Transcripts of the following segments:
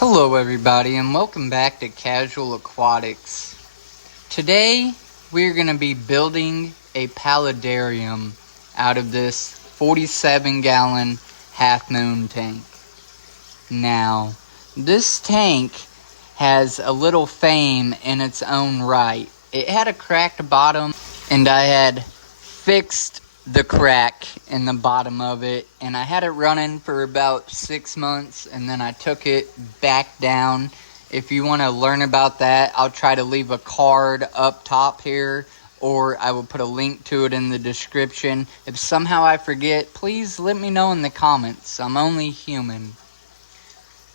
Hello everybody and welcome back to Casual Aquatics. Today we're going to be building a paludarium out of this 47-gallon half-moon tank. Now, this tank has a little fame in its own right. It had a cracked bottom and I had fixed the crack in the bottom of it, and I had it running for about 6 months, and then I took it back down. If you want to learn about that, I'll try to leave a card up top here, or I will put a link to it in the description. If somehow I forget, please let me know in the comments. I'm only human.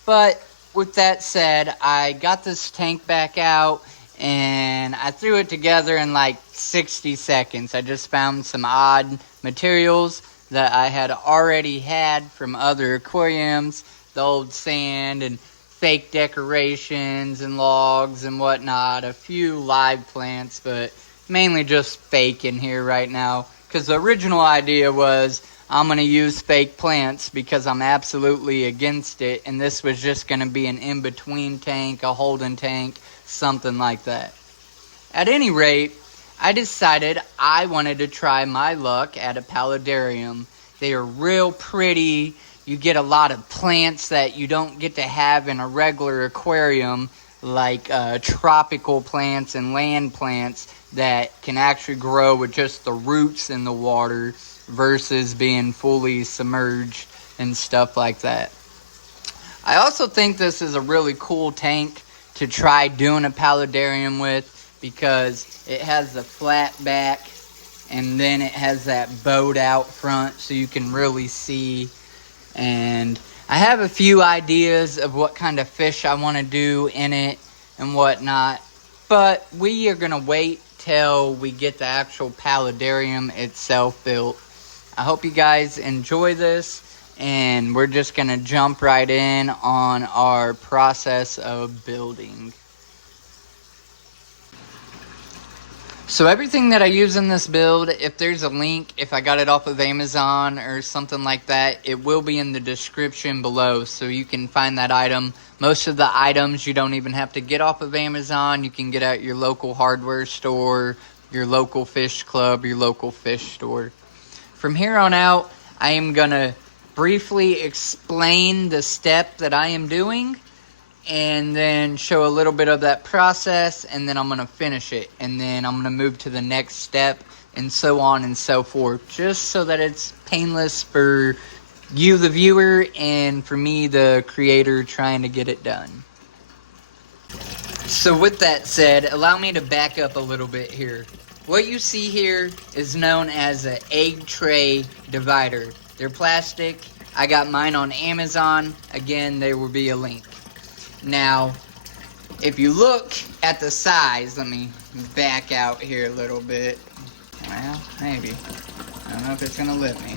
But with that said, I got this tank back out and I threw it together in like 60 seconds. I just found some odd materials that I had already had from other aquariums, the old sand and fake decorations and logs and whatnot, a few live plants, but mainly just fake in here right now, because the original idea was I'm going to use fake plants because I'm absolutely against it, and this was just going to be an in-between tank, a holding tank, something like that. At any rate, I decided I wanted to try my luck at a paludarium. They are real pretty. You get a lot of plants that you don't get to have in a regular aquarium, like tropical plants and land plants that can actually grow with just the roots in the water versus being fully submerged and stuff like that. I also think this is a really cool tank to try doing a paludarium with, because it has the flat back and then it has that boat out front so you can really see. And I have a few ideas of what kind of fish I want to do in it and whatnot, but we are going to wait till we get the actual paludarium itself built. I hope you guys enjoy this, and we're just going to jump right in on our process of building. So everything that I use in this build, if there's a link, if I got it off of Amazon or something like that, it will be in the description below, so you can find that item. Most of the items you don't even have to get off of Amazon. You can get at your local hardware store, your local fish club, your local fish store. From here on out, I am going to briefly explain the step that I am doing, and then show a little bit of that process, and then I'm going to finish it, and then I'm going to move to the next step, and so on and so forth, just so that it's painless for you, the viewer, and for me, the creator, trying to get it done. So with that said, allow me to back up a little bit here. What you see here is known as an egg tray divider. They're plastic. I got mine on Amazon. Again, there will be a link. Now, if you look at the size, let me back out here a little bit. Well, maybe. I don't know if it's going to let me.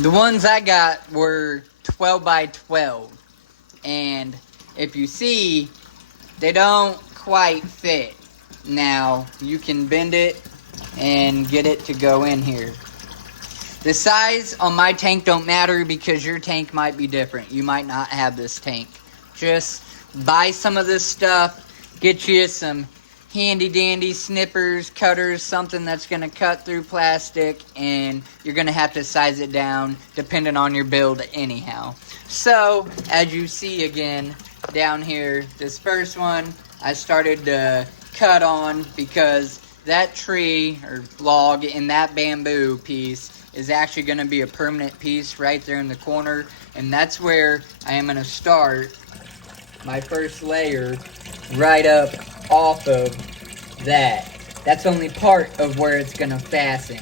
The ones I got were 12 by 12. And if you see, they don't quite fit. Now, you can bend it and get it to go in here. The size on my tank don't matter because your tank might be different. You might not have this tank. Just buy some of this stuff, get you some handy dandy snippers, cutters, something that's going to cut through plastic, and you're going to have to size it down depending on your build anyhow. So, as you see again, down here, this first one, I started to cut on because that tree or log in that bamboo piece is actually going to be a permanent piece right there in the corner, and that's where I am going to start my first layer right up off of that. That's only part of where it's going to fasten.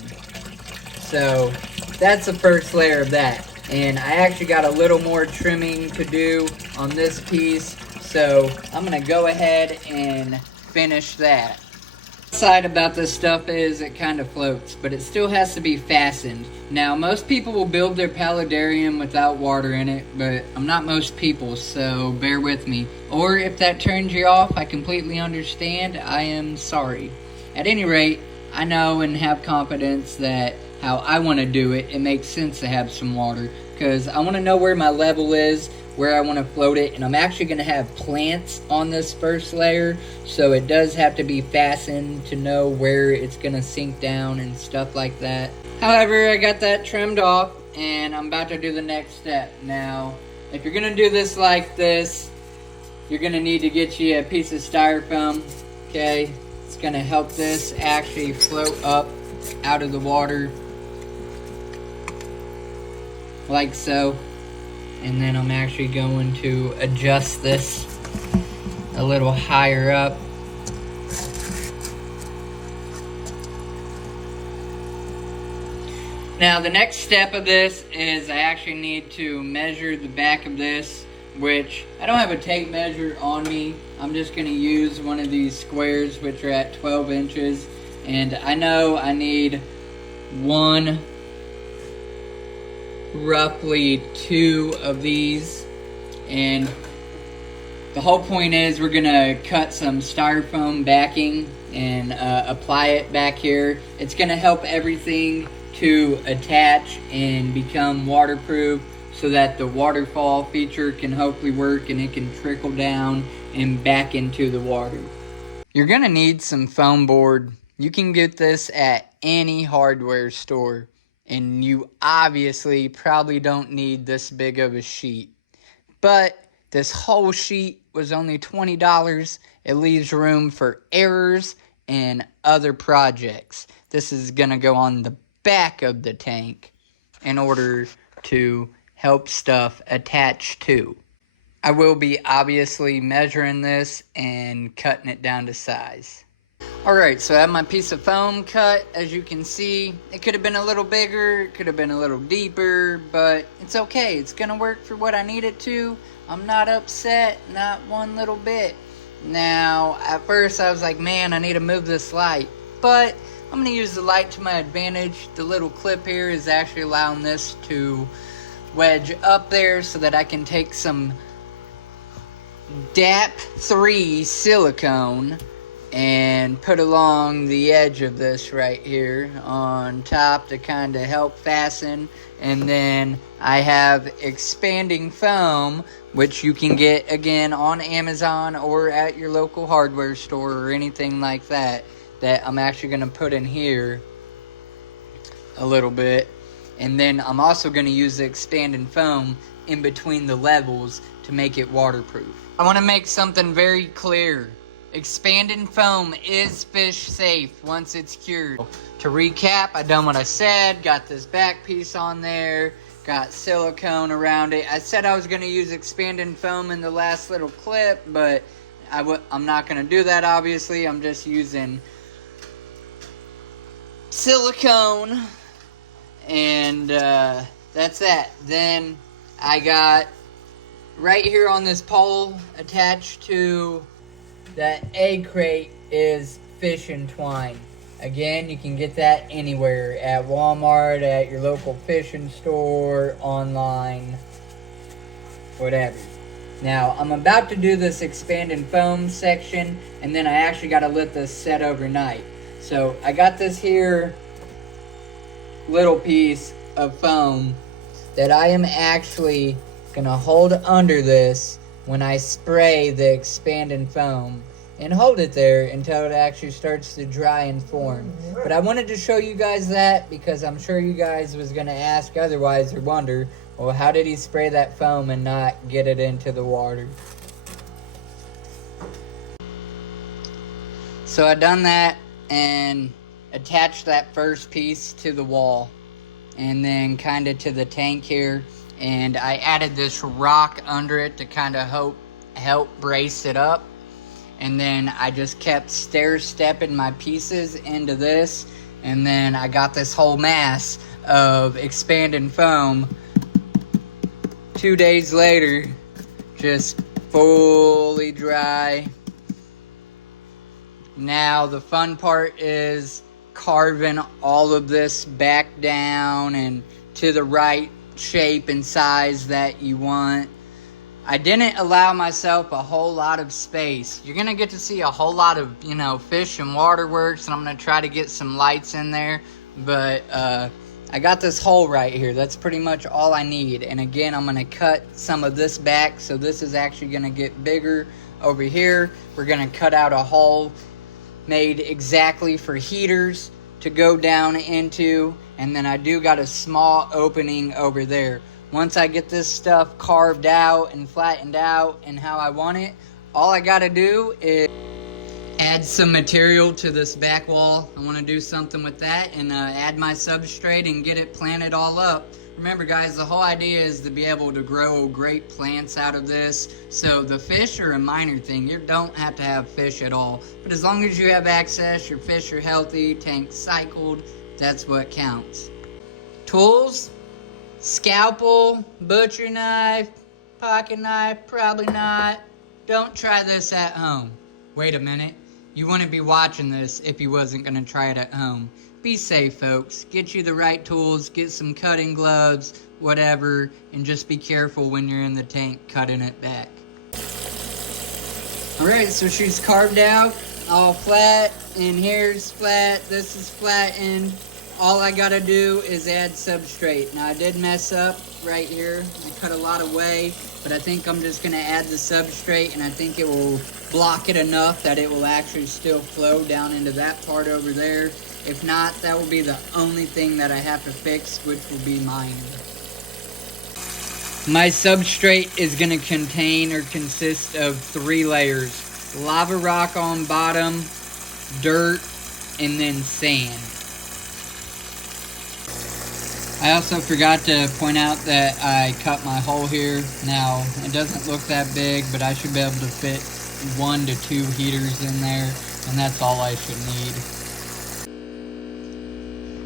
So that's the first layer of that. And I actually got a little more trimming to do on this piece, so I'm going to go ahead and finish that. The side about this stuff is it kind of floats, but it still has to be fastened. Now, most people will build their paludarium without water in it, but I'm not most people, so bear with me. Or if that turns you off, I completely understand. I am sorry. At any rate, I know and have confidence that how I want to do it, it makes sense to have some water, because I want to know where my level is where I want to float it, and I'm actually going to have plants on this first layer, so it does have to be fastened to know where it's going to sink down and stuff like that. However, I got that trimmed off, and I'm about to do the next step. Now, if you're going to do this like this, you're going to need to get you a piece of styrofoam, okay? It's going to help this actually float up out of the water, like so. And then I'm actually going to adjust this a little higher up. Now the next step of this is I actually need to measure the back of this, which I don't have a tape measure on me. I'm just going to use one of these squares which are at 12 inches. And I know I need roughly 2 of these, and the whole point is we're gonna cut some styrofoam backing and apply it back here. It's gonna help everything to attach and become waterproof, so that the waterfall feature can hopefully work and it can trickle down and back into the water. You're gonna need some foam board. You can get this at any hardware store. And you obviously probably don't need this big of a sheet. But this whole sheet was only $20. It leaves room for errors and other projects. This is going to go on the back of the tank in order to help stuff attach to. I will be obviously measuring this and cutting it down to size. Alright, so I have my piece of foam cut. As you can see, it could have been a little bigger, it could have been a little deeper, but it's okay. It's going to work for what I need it to. I'm not upset, not one little bit. Now, at first I was like, man, I need to move this light. But I'm going to use the light to my advantage. The little clip here is actually allowing this to wedge up there so that I can take some DAP3 silicone and put along the edge of this right here on top to kind of help fasten. And then I have expanding foam, which you can get again on Amazon or at your local hardware store or anything like that, that I'm actually going to put in here a little bit. And then I'm also going to use the expanding foam in between the levels to make it waterproof. I want to make something very clear. Expanding foam is fish safe once it's cured. To recap, I done what I said, got this back piece on there, got silicone around it. I said I was going to use expanding foam in the last little clip, but I'm not going to do that obviously. I'm just using silicone, and that's that. Then I got right here on this pole attached to that egg crate is fishing twine. Again, you can get that anywhere, at Walmart, at your local fishing store, online, whatever. Now, I'm about to do this expanding foam section, and then I actually got to let this set overnight. So, I got this here little piece of foam that I am actually going to hold under this when I spray the expanding foam, and hold it there until it actually starts to dry and form. But I wanted to show you guys that because I'm sure you guys was going to ask otherwise or wonder, well, how did he spray that foam and not get it into the water? So I done that and attached that first piece to the wall and then kind of to the tank here. And I added this rock under it to kind of help brace it up. And then I just kept stair-stepping my pieces into this. And then I got this whole mass of expanding foam 2 days later, just fully dry. Now the fun part is carving all of this back down and to the right shape and size that you want. I didn't allow myself a whole lot of space. You're gonna get to see a whole lot of, fish and waterworks, and I'm gonna try to get some lights in there, but I got this hole right here. That's pretty much all I need. And again, I'm going to cut some of this back. So this is actually going to get bigger over here. We're going to cut out a hole made exactly for heaters to go down into. And then I do got a small opening over there. Once I get this stuff carved out and flattened out and how I want it, all I got to do is add some material to this back wall. I want to do something with that and add my substrate and get it planted all up. Remember guys, the whole idea is to be able to grow great plants out of this. So the fish are a minor thing. You don't have to have fish at all. But as long as you have access, your fish are healthy, tank cycled, that's what counts. Tools, scalpel, butcher knife, pocket knife, probably not. Don't try this at home. Wait a minute. You wouldn't be watching this if you wasn't going to try it at home. Be safe, folks. Get you the right tools, get some cutting gloves, whatever, and just be careful when you're in the tank cutting it back. Alright, so she's carved out, all flat, and here's flat, this is flattened. All I gotta do is add substrate. Now I did mess up right here. I cut a lot away, but I think I'm just gonna add the substrate and I think it will block it enough that it will actually still flow down into that part over there. If not, that will be the only thing that I have to fix, which will be minor. My substrate is gonna contain or consist of 3 layers. Lava rock on bottom, dirt, and then sand. I also forgot to point out that I cut my hole here. Now, it doesn't look that big, but I should be able to fit 1 to 2 heaters in there, and that's all I should need.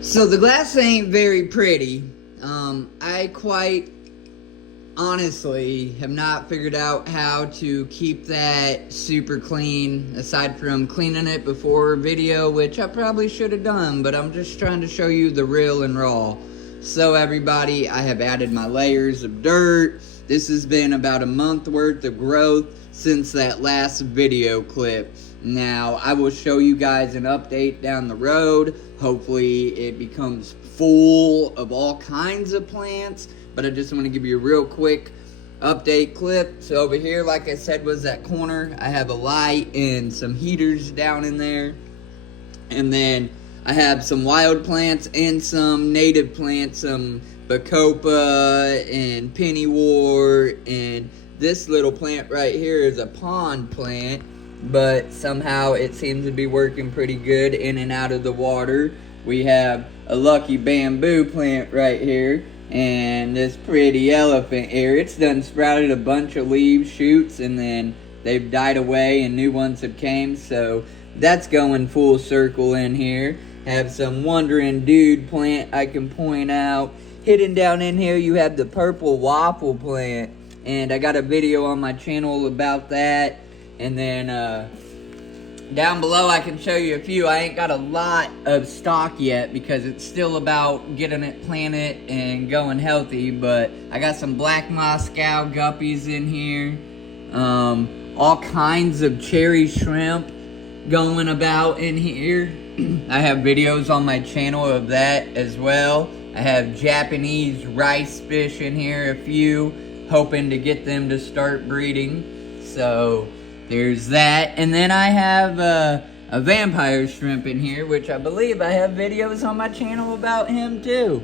So the glass ain't very pretty. I quite honestly have not figured out how to keep that super clean, aside from cleaning it before video, which I probably should have done, but I'm just trying to show you the real and raw. So everybody, I have added my layers of dirt. This has been about a month worth of growth since that last video clip. Now, I will show you guys an update down the road. Hopefully it becomes full of all kinds of plants, but I just want to give you a real quick update clip. So over here, like I said, was that corner. I have a light and some heaters down in there. And then I have some wild plants and some native plants, some bacopa and pennywort, and this little plant right here is a pond plant, but somehow it seems to be working pretty good in and out of the water. We have a lucky bamboo plant right here, and this pretty elephant here. It's done sprouted a bunch of leaves, shoots, and then they've died away and new ones have came, so that's going full circle in here. Have some wandering dude plant I can point out. Hidden down in here you have the purple waffle plant, and I got a video on my channel about that. And then down below I can show you a few. I ain't got a lot of stock yet because it's still about getting it planted and going healthy, but I got some black Moscow guppies in here. All kinds of cherry shrimp going about in here. I have videos on my channel of that as well. I have Japanese rice fish in here, a few, hoping to get them to start breeding. So there's that. And then I have a vampire shrimp in here, which I believe I have videos on my channel about him too.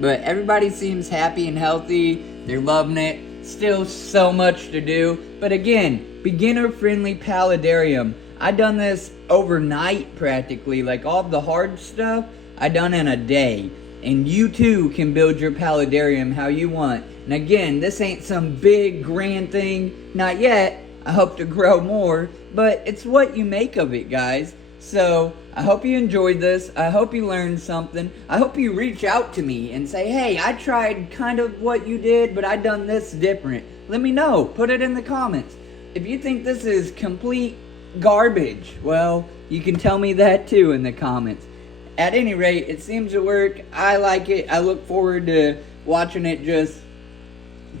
But everybody seems happy and healthy. They're loving it. Still so much to do. But again, beginner-friendly paludarium. I done this overnight practically. Like all the hard stuff, I done in a day. And you too can build your paludarium how you want. And again, this ain't some big grand thing. Not yet. I hope to grow more. But it's what you make of it, guys. So, I hope you enjoyed this. I hope you learned something. I hope you reach out to me and say, hey, I tried kind of what you did, but I done this different. Let me know. Put it in the comments. If you think this is complete garbage, well, you can tell me that too in the comments. At any rate, it seems to work. I like it. I look forward to watching it just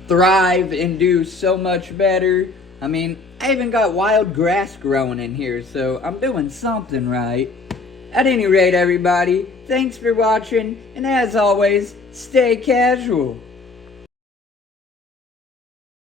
thrive and do so much better. I mean, I even got wild grass growing in here, so I'm doing something right. At any rate, everybody, thanks for watching, and as always, stay casual.